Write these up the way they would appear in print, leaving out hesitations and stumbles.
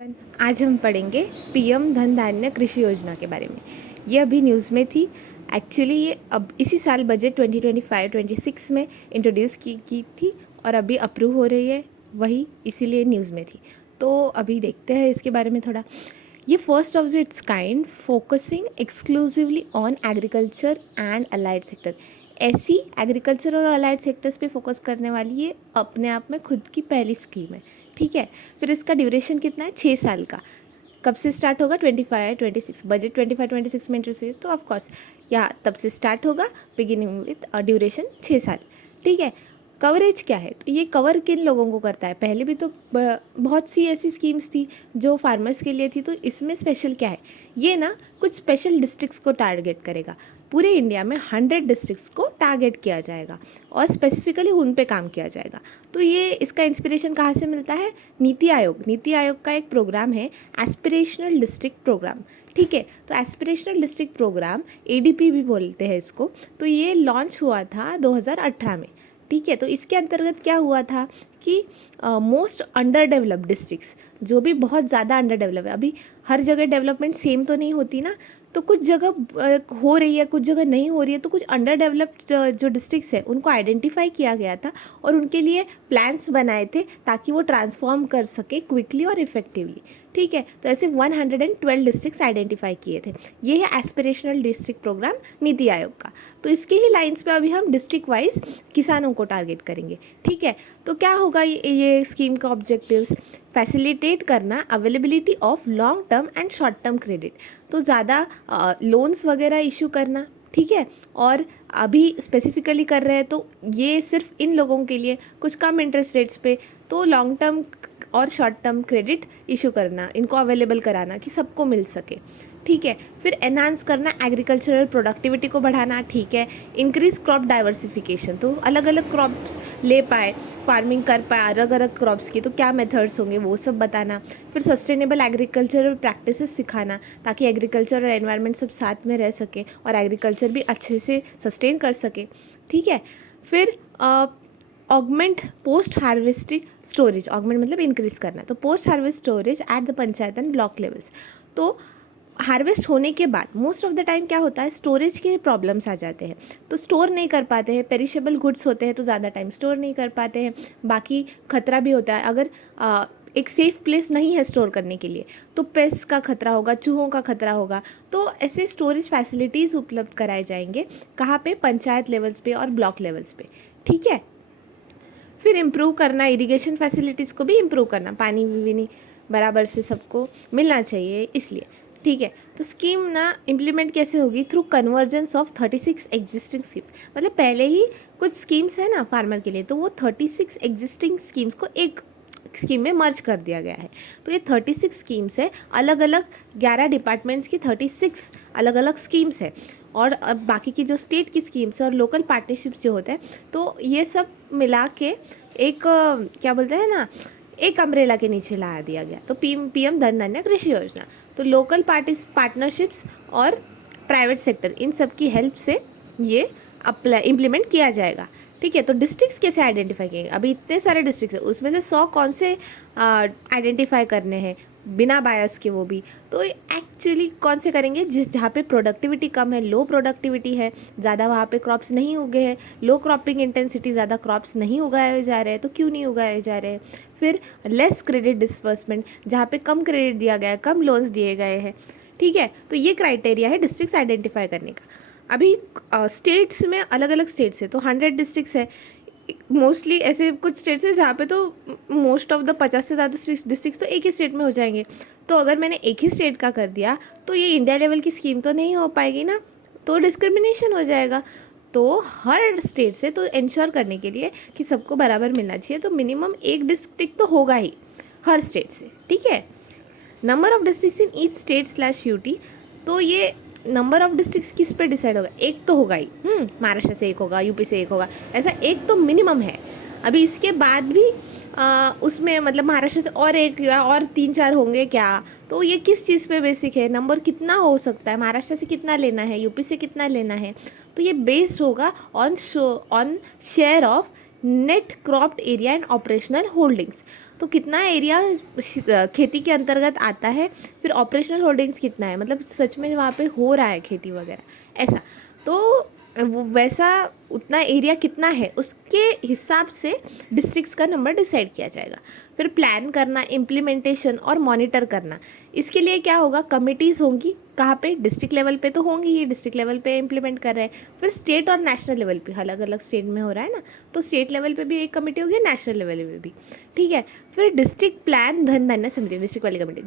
आज हम पढ़ेंगे पीएम धन धान्य कृषि योजना के बारे में। ये अभी न्यूज़ में थी। एक्चुअली ये अब इसी साल बजट 2025-26 में इंट्रोड्यूस की थी और अभी अप्रूव हो रही है, वही इसीलिए न्यूज़ में थी। तो अभी देखते हैं इसके बारे में थोड़ा। ये first of its kind focusing exclusively on agriculture and allied sector. ऐसी एग्रीकल्चर और अलाइड सेक्टर्स पे फोकस करने वाली ये अपने आप में खुद की पहली स्कीम है। ठीक है, फिर इसका ड्यूरेशन कितना है? 6 साल का। कब से स्टार्ट होगा? 25-26 बजट 25-26 में इंट्रोड्यूस हुई, तो ऑफकोर्स यहाँ तब से स्टार्ट होगा, बिगिनिंग विथ ड्यूरेशन 6 साल। ठीक है, कवरेज क्या है? तो ये कवर किन लोगों को करता है? पहले भी तो बहुत सी ऐसी स्कीम्स थी जो फार्मर्स के लिए थी, तो इसमें स्पेशल क्या है? ये ना कुछ स्पेशल डिस्ट्रिक्ट्स को टारगेट करेगा। पूरे इंडिया में 100 डिस्ट्रिक्ट्स को टारगेट किया जाएगा और स्पेसिफिकली उन पे काम किया जाएगा। तो ये इसका इंस्पिरेशन कहाँ से मिलता है? नीति आयोग का एक प्रोग्राम है, एस्पिरेशनल डिस्ट्रिक्ट प्रोग्राम। ठीक है, तो एस्पिरेशनल डिस्ट्रिक्ट प्रोग्राम एडीपी भी बोलते हैं इसको। तो ये लॉन्च हुआ था 2018 में। ठीक है, तो इसके अंतर्गत क्या हुआ था कि मोस्ट अंडर डेवलप्ड डिस्ट्रिक्ट्स, जो भी बहुत ज़्यादा अंडर डेवलप है, अभी हर जगह डेवलपमेंट सेम तो नहीं होती ना, तो कुछ जगह हो रही है, कुछ जगह नहीं हो रही है, तो कुछ अंडर डेवलप्ड जो डिस्ट्रिक्ट्स है उनको आइडेंटिफाई किया गया था और उनके लिए प्लान्स बनाए थे ताकि वो ट्रांसफॉर्म कर सके क्विकली और इफेक्टिवली। ठीक है, तो ऐसे 112 डिस्ट्रिक्ट्स आइडेंटिफाई किए थे। ये है aspirational district programme NITI Aayog का। तो इसके ही लाइंस पे अभी हम डिस्ट्रिक्ट वाइज किसानों को टारगेट करेंगे। ठीक है, तो क्या होगा ये स्कीम का ऑब्जेक्टिव्स? फैसिलिटेट करना availability of long term and short term credit, तो ज़्यादा लोन्स वगैरह इशू करना। ठीक है, और अभी स्पेसिफिकली कर रहे हैं तो ये सिर्फ इन लोगों के लिए, कुछ कम इंटरेस्ट रेट्स पे, तो लॉन्ग टर्म और शॉर्ट टर्म क्रेडिट इशू करना, इनको अवेलेबल कराना कि सबको मिल सके। ठीक है, फिर एनहांस करना एग्रीकल्चरल प्रोडक्टिविटी को बढ़ाना। ठीक है, इंक्रीज क्रॉप डाइवर्सिफिकेशन, तो अलग अलग क्रॉप्स ले पाए, फार्मिंग कर पाए अलग अलग क्रॉप्स की, तो क्या मेथड्स होंगे वो सब बताना। फिर सस्टेनेबल एग्रीकल्चरल प्रैक्टिसेस सिखाना ताकि एग्रीकल्चर और एनवायरनमेंट सब साथ में रह सके और एग्रीकल्चर भी अच्छे से सस्टेन कर सके। ठीक है, फिर augment post harvesting storage, augment मतलब इंक्रीज करना, तो post harvest storage at the panchayat and block levels. तो हार्वेस्ट होने के बाद मोस्ट ऑफ द टाइम क्या होता है, स्टोरेज के प्रॉब्लम्स आ जाते हैं, तो स्टोर नहीं कर पाते हैं। पेरिशेबल गुड्स होते हैं तो ज़्यादा टाइम स्टोर नहीं कर पाते हैं। बाकी खतरा भी होता है, अगर एक सेफ़ प्लेस नहीं है स्टोर करने के लिए तो पेस्ट का खतरा होगा, चूहों का खतरा होगा। तो ऐसे स्टोरेज फैसिलिटीज़ उपलब्ध कराए जाएंगे। कहाँ पे? पंचायत लेवल्स पे और ब्लॉक लेवल्स पे। ठीक है, फिर इम्प्रूव करना इरिगेशन फैसिलिटीज़ को भी इम्प्रूव करना, पानी भी बराबर से सबको मिलना चाहिए इसलिए। ठीक है, तो स्कीम ना इम्प्लीमेंट कैसे होगी? Through convergence of 36 existing schemes, मतलब पहले ही कुछ स्कीम्स है ना फार्मर के लिए, तो वो 36 एग्जिस्टिंग स्कीम्स को एक स्कीम में मर्ज कर दिया गया है। तो ये 36 स्कीम्स है, अलग अलग 11 डिपार्टमेंट्स की 36 अलग अलग स्कीम्स है, और अब बाकी की जो स्टेट की स्कीम्स है और लोकल पार्टनरशिप्स जो होते हैं, तो ये सब मिला के एक क्या बोलते हैं ना, एक अम्ब्रेला के नीचे ला दिया गया, तो पीएम धन धान्य कृषि योजना। तो लोकल पार्टनरशिप्स और प्राइवेट सेक्टर, इन सब की हेल्प से ये अप्लाई इम्प्लीमेंट किया जाएगा। ठीक है, तो डिस्ट्रिक्ट्स कैसे आइडेंटिफाई किए? अभी इतने सारे डिस्ट्रिक्ट्स हैं, उसमें से 100 कौन से आइडेंटिफाई करने हैं बिना बायस के, वो भी तो एक्चुअली कौन से करेंगे? जहाँ पे प्रोडक्टिविटी कम है, लो प्रोडक्टिविटी है, ज़्यादा वहाँ पे क्रॉप्स नहीं उगे हैं, लो क्रॉपिंग इंटेंसिटी, ज़्यादा क्रॉप्स नहीं उगाए जा रहे हैं, तो क्यों नहीं उगाए जा रहे हैं? फिर लेस क्रेडिट डिस्बर्समेंट, जहाँ पे कम क्रेडिट दिया गया है, कम लोन्स दिए गए हैं। ठीक है, तो ये क्राइटेरिया है डिस्ट्रिक्ट्स आइडेंटिफाई करने का। अभी स्टेट्स में अलग अलग स्टेट्स है, तो 100 डिस्ट्रिक्ट्स है। मोस्टली ऐसे कुछ स्टेट्स है जहाँ पे तो मोस्ट ऑफ द 50 से ज़्यादा डिस्ट्रिक्ट्स तो एक ही स्टेट में हो जाएंगे। तो अगर मैंने एक ही स्टेट का कर दिया तो ये इंडिया लेवल की स्कीम तो नहीं हो पाएगी ना, तो डिस्क्रिमिनेशन हो जाएगा। तो हर स्टेट से तो इंश्योर करने के लिए कि सबको बराबर मिलना चाहिए, तो मिनिमम एक डिस्ट्रिक्ट तो होगा ही हर स्टेट से। ठीक है, number of districts in each state slash UT, तो ये नंबर ऑफ डिस्ट्रिक्ट्स किस पे डिसाइड होगा? एक तो होगा ही, महाराष्ट्र से एक होगा, यूपी से एक होगा, ऐसा एक तो मिनिमम है। अभी इसके बाद भी उसमें मतलब महाराष्ट्र से और एक या और 3-4 होंगे क्या? तो ये किस चीज़ पे बेसिक है? नंबर कितना हो सकता है? महाराष्ट्र से कितना लेना है, यूपी से कितना लेना है? तो ये बेस्ड होगा on share of net cropped area and operational holdings, तो कितना एरिया खेती के अंतर्गत आता है, फिर ऑपरेशनल होल्डिंग्स कितना है, मतलब सच में वहाँ पे हो रहा है खेती वगैरह ऐसा, तो वो वैसा उतना एरिया कितना है उसके हिसाब से डिस्ट्रिक्ट्स का नंबर डिसाइड किया जाएगा। फिर प्लान करना, इम्प्लीमेंटेशन और मॉनिटर करना, इसके लिए क्या होगा, कमिटीज़ होंगी, कहाँ पे, डिस्ट्रिक्ट लेवल पे तो होंगी ही, डिस्ट्रिक्ट लेवल पे इम्प्लीमेंट कर रहे हैं, फिर स्टेट और नेशनल लेवल पे, अलग अलग स्टेट में हो रहा है ना, तो स्टेट लेवल पे भी एक कमेटी होगी, नेशनल लेवल पे भी, ठीक है। फिर डिस्ट्रिक्ट प्लान धन धान्य समिति, डिस्ट्रिक्ट वाली कमेटी,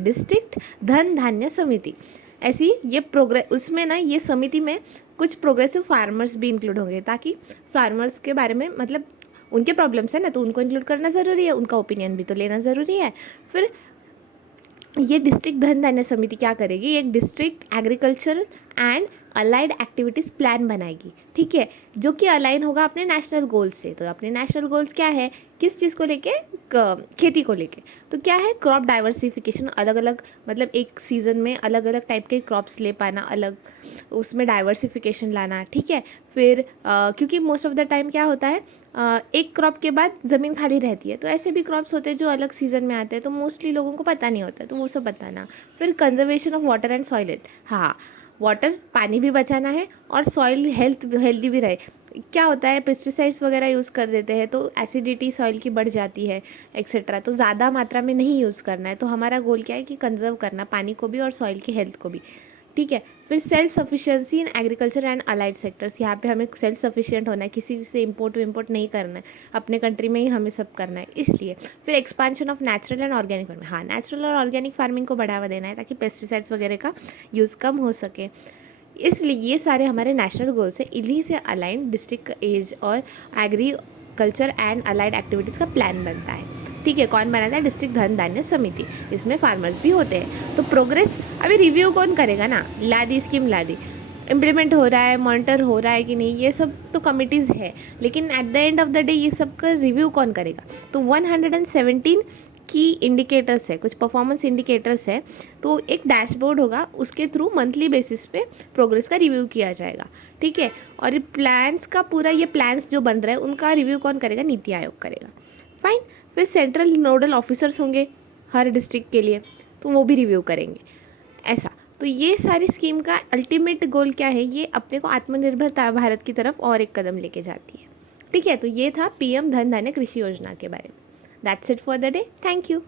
डिस्ट्रिक्ट धन धान्य समिति, ऐसी ये प्रोग्रेस, उसमें ना ये समिति में कुछ प्रोग्रेसिव फार्मर्स भी इंक्लूड होंगे, ताकि फार्मर्स के बारे में, मतलब उनके प्रॉब्लम्स है ना, तो उनको इंक्लूड करना ज़रूरी है, उनका ओपिनियन भी तो लेना ज़रूरी है। फिर ये डिस्ट्रिक्ट धन धान्य समिति क्या करेगी, एक district agriculture and allied activities plan बनाएगी, ठीक है, जो कि अलाइन होगा अपने नेशनल गोल्स से। तो अपने नेशनल गोल्स क्या है, किस चीज़ को लेके, खेती को लेके, तो क्या है, क्रॉप डाइवर्सिफिकेशन, अलग अलग, मतलब एक सीज़न में अलग अलग टाइप के क्रॉप्स ले पाना, अलग उसमें डाइवर्सिफिकेशन लाना, ठीक है। फिर क्योंकि मोस्ट ऑफ द टाइम क्या होता है, एक क्रॉप के बाद ज़मीन खाली रहती है, तो ऐसे भी क्रॉप्स होते हैं जो अलग सीज़न में आते हैं, तो मोस्टली लोगों को पता नहीं होता, तो वो सब बताना। फिर conservation of water and soil health, हाँ, वाटर, पानी भी बचाना है और सॉइल हेल्दी भी रहे। क्या होता है, पेस्टिसाइड्स वगैरह यूज़ कर देते हैं तो एसिडिटी सॉइल की बढ़ जाती है एक्सेट्रा, तो ज़्यादा मात्रा में नहीं यूज़ करना है। तो हमारा गोल क्या है कि कंजर्व करना पानी को भी और सॉइल की हेल्थ को भी, ठीक है। फिर self sufficiency in agriculture and allied sectors, यहाँ पे हमें सेल्फ सफिशिएंट होना है, किसी से इम्पोर्ट नहीं करना है, अपने कंट्री में ही हमें सब करना है, इसलिए। फिर expansion of natural and organic farming, हाँ, नेचुरल और ऑर्गेनिक फार्मिंग को बढ़ावा देना है, ताकि पेस्टिसाइड्स वगैरह का यूज़ कम हो सके, इसलिए ये सारे हमारे नेशनल गोल्स हैं। इन्हीं से अलाइन डिस्ट्रिक्ट एज और एग्रीकल्चर एंड अलाइड एक्टिविटीज़ का प्लान बनता है, ठीक है। कौन बनाता है, डिस्ट्रिक्ट धन धान्य समिति, इसमें फार्मर्स भी होते हैं। तो प्रोग्रेस अभी रिव्यू कौन करेगा ना, ला दी स्कीम, ला दी, इम्प्लीमेंट हो रहा है, मॉनिटर हो रहा है कि नहीं, ये सब तो कमिटीज़ है, लेकिन at the end of the day ये सब का रिव्यू कौन करेगा। तो 117 की इंडिकेटर्स है, कुछ परफॉर्मेंस इंडिकेटर्स है, तो एक डैशबोर्ड होगा, उसके थ्रू मंथली बेसिस पे प्रोग्रेस का रिव्यू किया जाएगा, ठीक है। और ये प्लान्स का पूरा, ये प्लान्स जो बन रहे हैं उनका रिव्यू कौन करेगा, नीति आयोग करेगा, फाइन। फिर सेंट्रल नोडल ऑफिसर्स होंगे हर डिस्ट्रिक्ट के लिए, तो वो भी रिव्यू करेंगे, ऐसा। तो ये सारी स्कीम का अल्टीमेट गोल क्या है, ये अपने को आत्मनिर्भरता भारत की तरफ और एक कदम लेके जाती है, ठीक है। तो ये था पीएम धन धान्य कृषि योजना के बारे में। That's it for the day, thank you.